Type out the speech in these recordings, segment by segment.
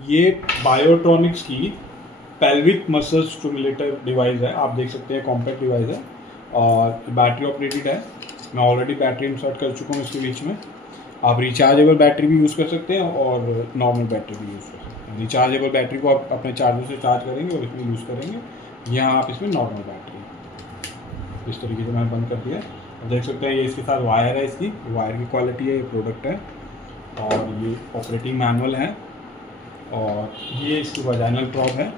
ये बायोट्रॉनिक्स की pelvic muscle stimulator device है। आप देख सकते हैं कॉम्पैक्ट डिवाइस है और बैटरी ऑपरेटेड है। मैं ऑलरेडी बैटरी इंसर्ट कर चुका हूँ इसके बीच में। आप रिचार्जेबल बैटरी भी यूज़ कर सकते हैं और नॉर्मल बैटरी भी यूज़ कर सकते हैं। रिचार्जेबल बैटरी को आप अपने चार्जर से चार्ज करेंगे और इसमें यूज़ करेंगे। यहाँ आप इसमें नॉर्मल बैटरी इस तरीके से मैंने बंद कर दिया। आप देख सकते हैं ये इसके साथ वायर है, इसकी वायर की क्वालिटी है, ये प्रोडक्ट है और ये ऑपरेटिंग मैनुअल है और ये इसकी वजाइनल प्रॉब है।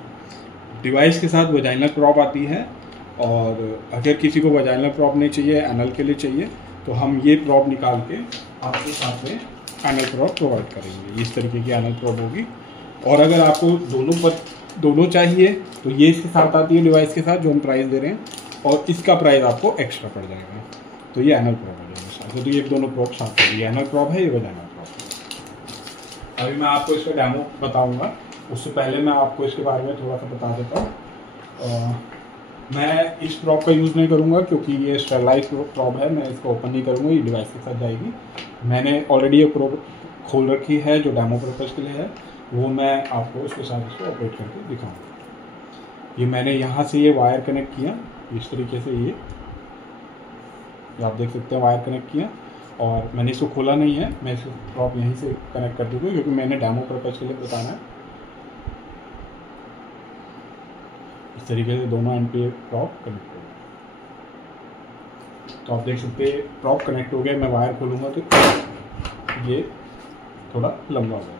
डिवाइस के साथ वजाइनल प्रॉब आती है और अगर किसी को वजाइनल प्रॉब नहीं चाहिए, एनल के लिए चाहिए, तो हम ये प्रॉब निकाल के आपके साथ में एनल प्रॉब प्रोवाइड करेंगे। इस तरीके की एनल प्रॉब होगी। और अगर आपको दोनों चाहिए तो ये इसके साथ आती है डिवाइस के साथ जो हम प्राइस दे रहे हैं, और इसका प्राइस आपको एक्स्ट्रा पड़ जाएगा। तो ये एनल प्रॉब हो जाएगा साथ। तो ये दोनों प्रॉब साथ है, ये एनल प्रॉब है, ये वजाइनल प्रॉब है। अभी मैं आपको इसका डेमो बताऊँगा, उससे पहले मैं आपको इसके बारे में थोड़ा सा बता देता हूँ। मैं इस प्रॉब का यूज़ नहीं करूँगा क्योंकि ये स्टेरलाइज प्रॉब है। मैं इसको ओपन नहीं करूँगा, ये डिवाइस के साथ जाएगी। मैंने ऑलरेडी ये प्रॉब खोल रखी है जो डेमो पर्पज़ के लिए है, वो मैं आपको इसके साथ इसको ऑपरेट करके दिखाऊँगा। ये मैंने यहाँ से ये वायर कनेक्ट किया इस तरीके से, ये आप देख सकते हैं वायर कनेक्ट किया और मैंने इसको खोला नहीं है। मैं इसको प्रॉब यहीं से कनेक्ट कर दूँगा क्योंकि मैंने डेमो पर्पज़ के लिए बताना है। इस तरीके से दोनों एंड पे प्रॉब कनेक्ट हो गया। तो आप देख सकते हैं प्रॉब कनेक्ट हो गया। मैं वायर खोलूँगा तो ये थोड़ा लंबा हो गया।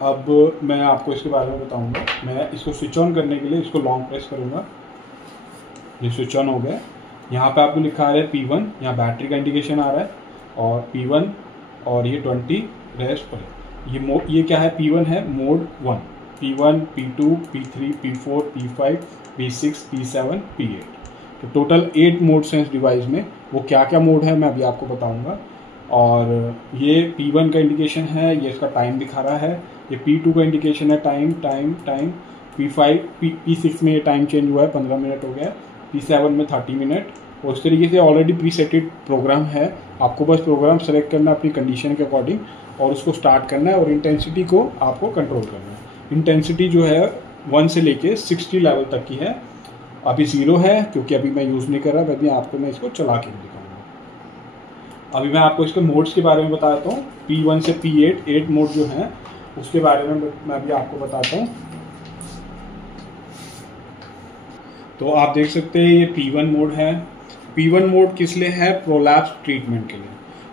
अब मैं आपको इसके बारे में बताऊँगा। मैं इसको स्विच ऑन करने के लिए इसको लॉन्ग प्रेस करूँगा। ये स्विच ऑन हो गया। यहाँ पे आपको लिखा आ रहा है P1, यहाँ बैटरी का इंडिकेशन आ रहा है और P1 और ये 20 रेस्ट पर। ये क्या है? P1 है mode 1, P1, P2, P3, P4, P5, P6, P7, P8। तो टोटल 8 मोड्स हैं इस डिवाइस में। वो क्या क्या मोड है मैं अभी आपको बताऊंगा। और ये P1 का इंडिकेशन है, ये इसका टाइम दिखा रहा है। ये P2 का इंडिकेशन है, टाइम। P6 में ये टाइम चेंज हुआ है, 15 मिनट हो गया। P7 में 30 मिनट। और इस तरीके से ऑलरेडी प्रीसेटेड प्रोग्राम है। आपको बस प्रोग्राम सेलेक्ट करना अपनी कंडीशन के अकॉर्डिंग और उसको स्टार्ट करना है और इंटेंसिटी को आपको कंट्रोल करना है। इंटेंसिटी जो है 1 से लेके 60 लेवल तक की है। अभी 0 है क्योंकि अभी मैं यूज़ नहीं कर रहा, अभी आपको मैं इसको चला के दिखाऊंगा। अभी मैं आपको इसके मोड्स के बारे में बताता हूँ। P1 से P8 8 मोड जो हैं उसके बारे में मैं अभी आपको बताता हूँ। तो आप देख सकते हैं ये P1 मोड है। P1 मोड किस लिए है? प्रोलैप्स ट्रीटमेंट के लिए।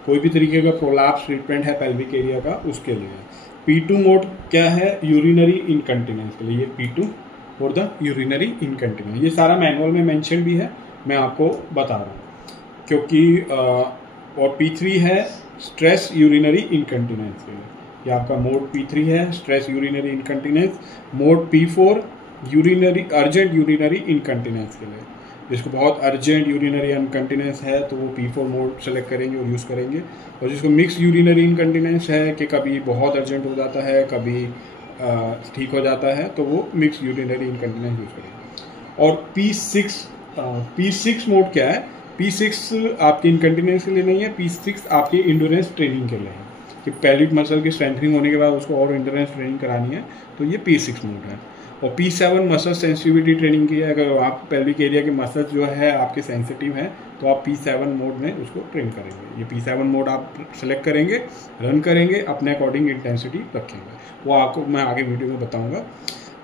कोई भी तरीके का प्रोलैप्स ट्रीटमेंट है पेल्विक एरिया का, उसके लिए है। P2 मोड क्या है? यूरिनरी इनकंटिनेंस के लिए। ये P2 for the urinary incontinence. ये सारा मैनुअल में मेंशन भी है, मैं आपको बता रहा हूँ क्योंकि और P3 है स्ट्रेस यूरिनरी इनकंटिनेंस के लिए। ये आपका मोड P3 है, stress urinary incontinence. Mode P4 urgent urinary incontinence के लिए। जिसको बहुत अर्जेंट यूरिनरी इनकंटिनेंस है तो वो P4 मोड सेलेक्ट करेंगे और यूज़ करेंगे। और जिसको मिक्स यूरिनरी इनकंटिनेंस है कि कभी बहुत अर्जेंट हो जाता है, कभी ठीक हो जाता है, तो वो मिक्स यूरिनरी इनकंटिनेंस यूज़ करेंगे। और P6 मोड क्या है? P6 आपके इनकंटिनेंस के लिए नहीं है, P6 आपके इंड्योरेंस ट्रेनिंग के लिए है कि पेल्विक मसल की स्ट्रेंथनिंग होने के बाद उसको और इंड्योरेंस ट्रेनिंग करानी है, तो ये P6 मोड है। और P7 मसल सेंसिटिविटी ट्रेनिंग की है। अगर आप पेल्विक एरिया के मसल जो है आपके सेंसिटिव हैं तो आप P7 मोड में उसको ट्रेन करेंगे। ये P7 मोड आप सेलेक्ट करेंगे, रन करेंगे, अपने अकॉर्डिंग इंटेंसिटी रखेंगे, वो आपको मैं आगे वीडियो में बताऊंगा।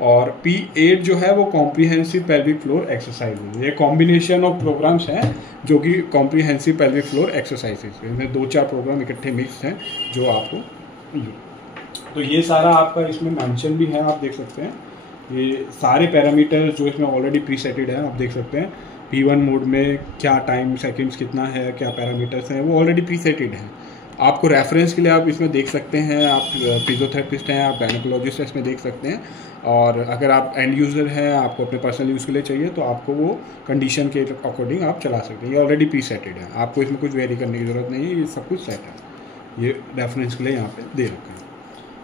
और P8 जो है वो कॉम्प्रिहेंसिव पेल्विक फ्लोर एक्सरसाइज है। ये कॉम्बिनेशन ऑफ प्रोग्राम्स हैं जो कि कॉम्प्रिहेंसिव पेल्विक फ्लोर एक्सरसाइजेज हैं। इनमें 2-4 प्रोग्राम इकट्ठे मिक्स हैं जो आपको। तो ये सारा आपका इसमें मेंशन भी है, आप देख सकते हैं। ये सारे पैरामीटर्स जो इसमें ऑलरेडी प्रीसेटेड है, आप देख सकते हैं। P1 मोड में क्या टाइम सेकंड्स कितना है, क्या पैरामीटर्स हैं, वो ऑलरेडी प्रीसेटेड हैं। आपको रेफरेंस के लिए आप इसमें देख सकते हैं। आप फिजियोथेरेपिस्ट हैं, आप गायनेकोलॉजिस्ट हैं, इसमें देख सकते हैं। और अगर आप एंड यूज़र हैं, आपको अपने पर्सनल यूज़ के लिए चाहिए, तो आपको वो कंडीशन के अकॉर्डिंग आप चला सकते हैं। ये ऑलरेडी प्रीसेटेड है, आपको इसमें कुछ वेरी करने की ज़रूरत नहीं है, ये सब कुछ सेट है। ये रेफरेंस के लिए यहाँ पे दे रखा है।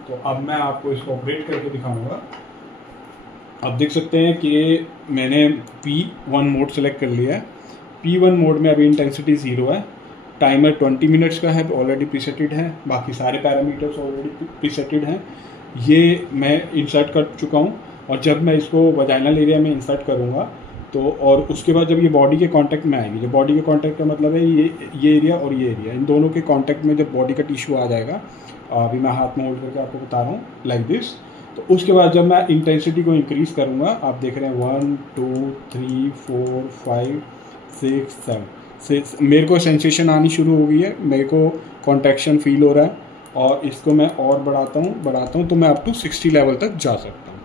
तो अब मैं आपको इसको ऑपरेट करके दिखाऊँगा। आप देख सकते हैं कि मैंने P1 मोड सेलेक्ट कर लिया है। P1 मोड में अभी इंटेंसिटी 0 है। टाइमर 20 मिनट्स का है, ऑलरेडी प्रीसेटेड है। बाकी सारे पैरामीटर्स ऑलरेडी प्रीसेटेड हैं। ये मैं इंसर्ट कर चुका हूँ, और जब मैं इसको वजाइनल एरिया में इंसर्ट करूँगा तो और उसके बाद जब ये बॉडी के कांटेक्ट में आएगी, जो बॉडी के कांटेक्ट का मतलब है ये एरिया और ये एरिया, इन दोनों के कांटेक्ट में जब बॉडी का टिश्यू आ जाएगा, अभी मैं हाथ में होल्ड करके आपको बता रहा हूँ लाइक दिस, तो उसके बाद जब मैं इंटेंसिटी को इंक्रीज़ करूँगा, आप देख रहे हैं 1 2 3 4 5 6 7 मेरे को सेंसेशन आनी शुरू हो गई है, मेरे को कॉन्ट्रैक्शन फील हो रहा है, और इसको मैं और बढ़ाता हूँ तो मैं अप टू 60 लेवल तक जा सकता हूँ।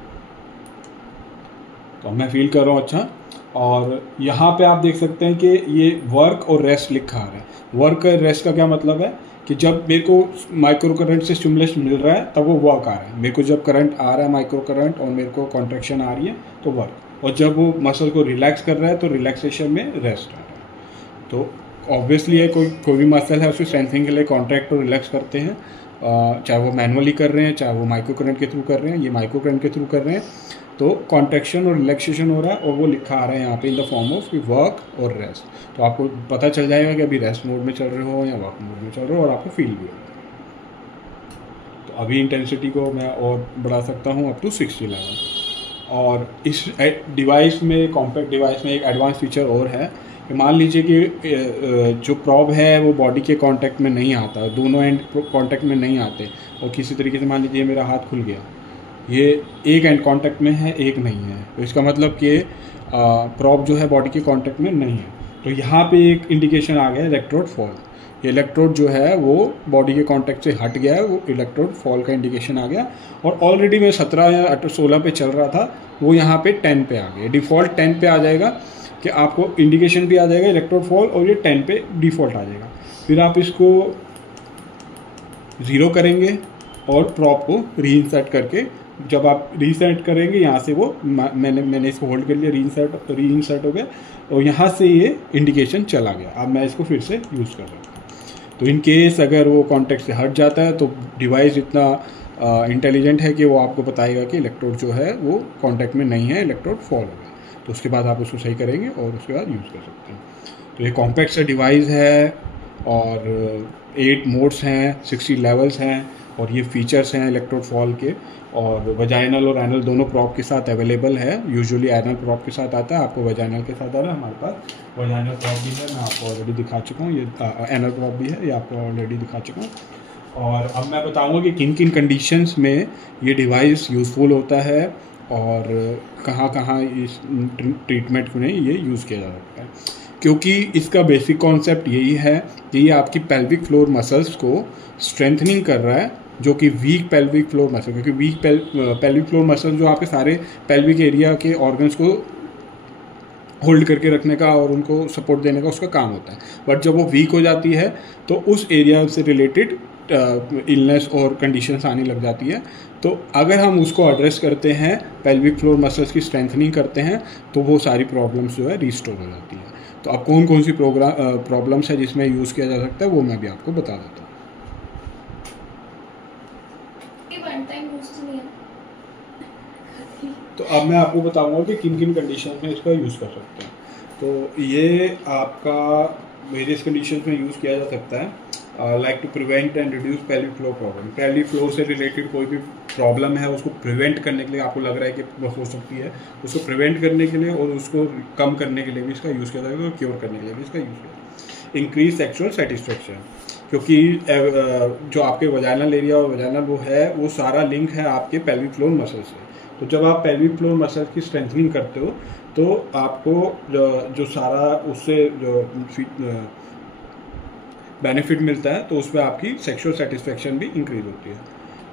तो मैं फील कर रहा हूँ अच्छा। और यहाँ पे आप देख सकते हैं कि ये वर्क और रेस्ट लिखा आ रहा है। वर्क और रेस्ट का क्या मतलब है कि जब मेरे को माइक्रो करंट से स्टिमुलस मिल रहा है तब वो वर्क आ रहा है, मेरे को जब करंट आ रहा है माइक्रो करंट और मेरे को कॉन्ट्रैक्शन आ रही है तो वर्क, और जब वो मसल को रिलैक्स कर रहा है तो रिलैक्सेशन में रेस्ट आ रहा है। तो ऑब्वियसली है कोई भी मसल है उसको स्ट्रेंथनिंग के लिए कॉन्ट्रैक्ट और रिलैक्स करते हैं, चाहे वो मैनुअली कर रहे हैं चाहे वो माइक्रो करंट के थ्रू कर रहे हैं, ये माइक्रो करंट के थ्रू कर रहे हैं, तो कॉन्ट्रैक्शन और रिलैक्सेशन हो रहा है, और वो लिखा आ रहा है यहाँ पे in the form of work और रेस्ट। तो आपको पता चल जाएगा कि अभी रेस्ट मोड में चल रहे हो या वर्क मोड में चल रहे हो, और आपको फील भी होगा। तो अभी इंटेंसिटी को मैं और बढ़ा सकता हूँ अप टू 60 लेवल। और इस डिवाइस में, कॉम्पैक्ट डिवाइस में एक एडवांस फीचर और है कि मान लीजिए कि जो प्रॉब है वो बॉडी के कांटेक्ट में नहीं आता, दोनों एंड कांटेक्ट में नहीं आते, और किसी तरीके से मान लीजिए मेरा हाथ खुल गया, ये एक एंड कांटेक्ट में है एक नहीं है, तो इसका मतलब कि प्रॉब जो है बॉडी के कांटेक्ट में नहीं है। तो यहाँ पे एक इंडिकेशन आ गया इलेक्ट्रोड फॉल, ये इलेक्ट्रोड जो है वो बॉडी के कांटेक्ट से हट गया है, वो इलेक्ट्रोड फॉल का इंडिकेशन आ गया। और ऑलरेडी मैं 17 या 16 पे चल रहा था, वो यहाँ पे 10 पे आ गया, डिफ़ॉल्ट 10 पे आ जाएगा कि आपको इंडिकेशन भी आ जाएगा इलेक्ट्रोड फॉल, और ये 10 पे डिफ़ॉल्ट आ जाएगा। फिर आप इसको 0 करेंगे और प्रॉप को रीइंसर्ट करके, जब आप रीसेट करेंगे यहाँ से वो मैंने इसको होल्ड कर लिया, रीइंसर्ट हो गया, और यहाँ से ये इंडिकेशन चला गया। अब मैं इसको फिर से यूज़ कर सकता हूँ। तो इन केस अगर वो कॉन्टेक्ट से हट जाता है तो डिवाइस इतना इंटेलिजेंट है कि वो आपको बताएगा कि इलेक्ट्रोड जो है वो कॉन्टेक्ट में नहीं है, इलेक्ट्रोड फॉल हो गया। तो उसके बाद आप उसको सही करेंगे और उसके बाद यूज़ कर सकते हैं। तो ये कॉम्पैक्ट सा डिवाइस है, और 8 मोड्स हैं, 60 लेवल्स हैं, और ये फीचर्स हैं इलेक्ट्रोड फॉल के, और वजाइनल और एनल दोनों प्रॉप के साथ अवेलेबल है। यूजुअली एनल प्रॉप के साथ आता है, आपको वजाइनल के साथ आ रहा है। हमारे पास वजाइनल प्रॉप भी है, मैं आपको ऑलरेडी दिखा चुका हूँ, ये एनल प्रॉप भी है, ये आपको ऑलरेडी दिखा चुका हूँ। और अब मैं बताऊँगा कि किन किन कंडीशंस में ये डिवाइस यूज़फुल होता है और कहाँ कहाँ इस ट्रीटमेंट में ये यूज़ किया जा सकता है। क्योंकि इसका बेसिक कॉन्सेप्ट यही है कि ये आपकी पेल्विक फ्लोर मसल्स को स्ट्रेंथनिंग कर रहा है, जो कि वीक पेल्विक फ्लोर मसल, क्योंकि वीक पेल्विक फ्लोर मसल जो आपके सारे पेल्विक एरिया के ऑर्गन्स को होल्ड करके रखने का और उनको सपोर्ट देने का उसका काम होता है। बट जब वो वीक हो जाती है तो उस एरिया से रिलेटेड इलनेस और कंडीशंस आने लग जाती है। तो अगर हम उसको एड्रेस करते हैं, पेल्विक फ्लोर मसल्स की स्ट्रेंथनिंग करते हैं, तो वो सारी प्रॉब्लम्स जो है रिस्टोर हो जाती है। तो अब कौन कौन सी प्रॉब्लम्स है जिसमें यूज़ किया जा सकता है वो मैं भी आपको बता देता हूँ। तो अब मैं आपको बताऊंगा कि किन किन कंडीशन में इसका यूज़ कर सकते हैं। तो ये आपका वेरियस कंडीशन में यूज़ किया जा सकता है, like to prevent and reduce pelvic floor problem. Pelvic floor से रिलेटेड कोई भी प्रॉब्लम है उसको प्रिवेंट करने के लिए, आपको लग रहा है कि वो हो सकती है, उसको प्रिवेंट करने के लिए और उसको कम करने के लिए भी इसका यूज़ किया जाएगा, और क्योर करने के लिए भी इसका यूज़ किया जाएगा। इंक्रीज सेक्सुअल सेटिस्फेक्शन, क्योंकि जो आपके वजाइनल एरिया और वजाइनल वो है, वो सारा लिंक है आपके पेल्विक फ्लोर मसल से। तो जब आप पेल्विक फ्लोर मसल की स्ट्रेंथनिंग करते हो तो आपको जो सारा उससे जो बेनिफिट मिलता है, तो उसमें आपकी सेक्सुअल सेटिस्फेक्शन भी इंक्रीज होती है।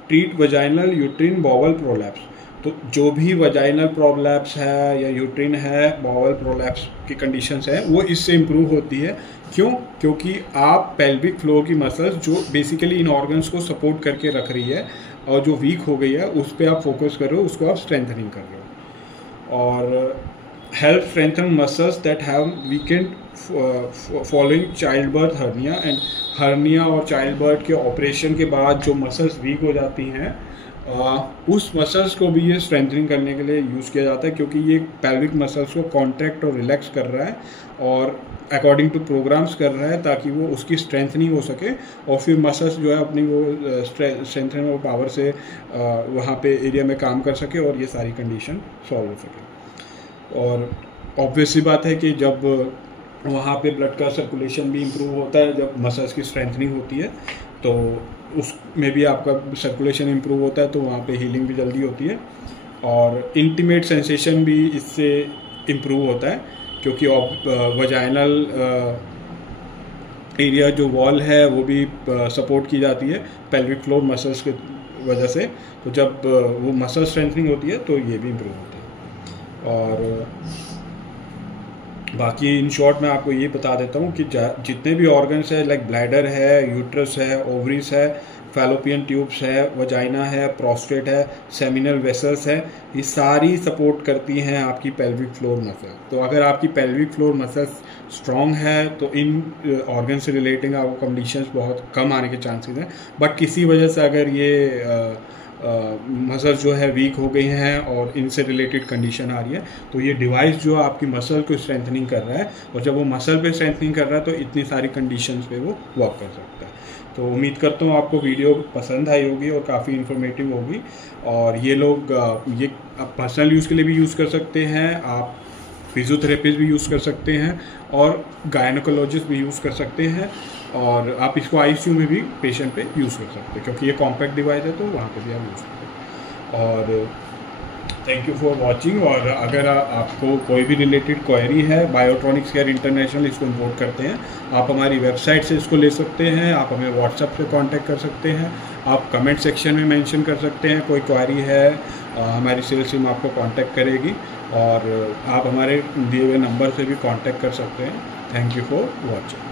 Treat vaginal uterine bowel prolapse, तो जो भी वजाइनल प्रोलैप्स है या यूट्रिन है, बॉवल प्रोलैप्स की कंडीशंस है, वो इससे इम्प्रूव होती है। क्यों? क्योंकि आप पेल्विक फ्लोर की मसल्स जो बेसिकली इन ऑर्गन्स को सपोर्ट करके रख रही है और जो वीक हो गई है उस पर आप फोकस कर रहे हो, उसको आप स्ट्रेंथनिंग कर रहे हो। और help strengthen muscles that have weekend following child birth hernia, and hernia और चाइल्ड बर्थ के ऑपरेशन के बाद जो मसल्स वीक हो जाती हैं उस मसल्स को भी ये स्ट्रेंथनिंग करने के लिए यूज़ किया जाता है, क्योंकि ये पेल्विक मसल्स को कॉन्ट्रैक्ट और रिलैक्स कर रहा है और अकॉर्डिंग टू प्रोग्राम्स कर रहा है, ताकि वो उसकी स्ट्रेंथनिंग हो सके और फिर मसल्स जो है अपनी वो स्ट्रेंथनिंग और पावर से वहाँ पे एरिया में काम कर सके और ये सारी कंडीशन सॉल्व हो सके। और ऑब्वियसली बात है कि जब वहाँ पे ब्लड का सर्कुलेशन भी इम्प्रूव होता है, जब मसल्स की स्ट्रेंथनिंग होती है तो उसमें भी आपका सर्कुलेशन इम्प्रूव होता है, तो वहाँ पे हीलिंग भी जल्दी होती है और इंटीमेट सेंसेशन भी इससे इम्प्रूव होता है, क्योंकि वजाइनल एरिया जो वॉल है वो भी सपोर्ट की जाती है पेल्विक फ्लोर मसल्स के वजह से। तो जब वो मसल स्ट्रेंथनिंग होती है तो ये भी इम्प्रूव होता है। और बाकी इन शॉर्ट मैं आपको ये बता देता हूँ कि जितने भी ऑर्गन्स है, लाइक ब्लैडर है, यूट्रस है, ओवरीज है, फैलोपियन ट्यूब्स है, वजाइना है, प्रोस्टेट है, सेमिनल वेसल्स है, ये सारी सपोर्ट करती हैं आपकी पेल्विक फ्लोर मसल। तो अगर आपकी पेल्विक फ्लोर मसल्स स्ट्रॉन्ग है तो इन ऑर्गन से रिलेटिंग आपको कंडीशंस बहुत कम आने के चांसेस हैं। बट किसी वजह से अगर ये मसल जो है वीक हो गई हैं और इनसे रिलेटेड कंडीशन आ रही है, तो ये डिवाइस जो आपकी मसल को स्ट्रेंथनिंग कर रहा है, और जब वो मसल पे स्ट्रेंथनिंग कर रहा है तो इतनी सारी कंडीशंस पे वो वर्क कर सकता है। तो उम्मीद करता हूँ आपको वीडियो पसंद आई होगी और काफ़ी इन्फॉर्मेटिव होगी। और ये लोग ये आप पर्सनल यूज़ के लिए भी यूज़ कर सकते हैं, आप फिजियोथेरेपिस्ट भी यूज़ कर सकते हैं और गायनोकोलॉजिस्ट भी यूज़ कर सकते हैं, और आप इसको आईसीयू में भी पेशेंट पे यूज़ कर सकते हैं, क्योंकि ये कॉम्पैक्ट डिवाइस है तो वहाँ पे भी आप यूज़ करते हैं। और थैंक यू फॉर वाचिंग। और अगर आपको कोई भी रिलेटेड क्वेरी है, बायोट्रॉनिक्स केयर इंटरनेशनल इसको इम्पोर्ट करते हैं, आप हमारी वेबसाइट से इसको ले सकते हैं, आप हमें व्हाट्सएप पे कांटेक्ट कर सकते हैं, आप कमेंट सेक्शन में मेंशन कर सकते हैं कोई क्वेरी है, हमारी सेल्स टीम आपको कांटेक्ट करेगी, और आप हमारे दिए हुए नंबर से भी कांटेक्ट कर सकते हैं। Thank you for watching.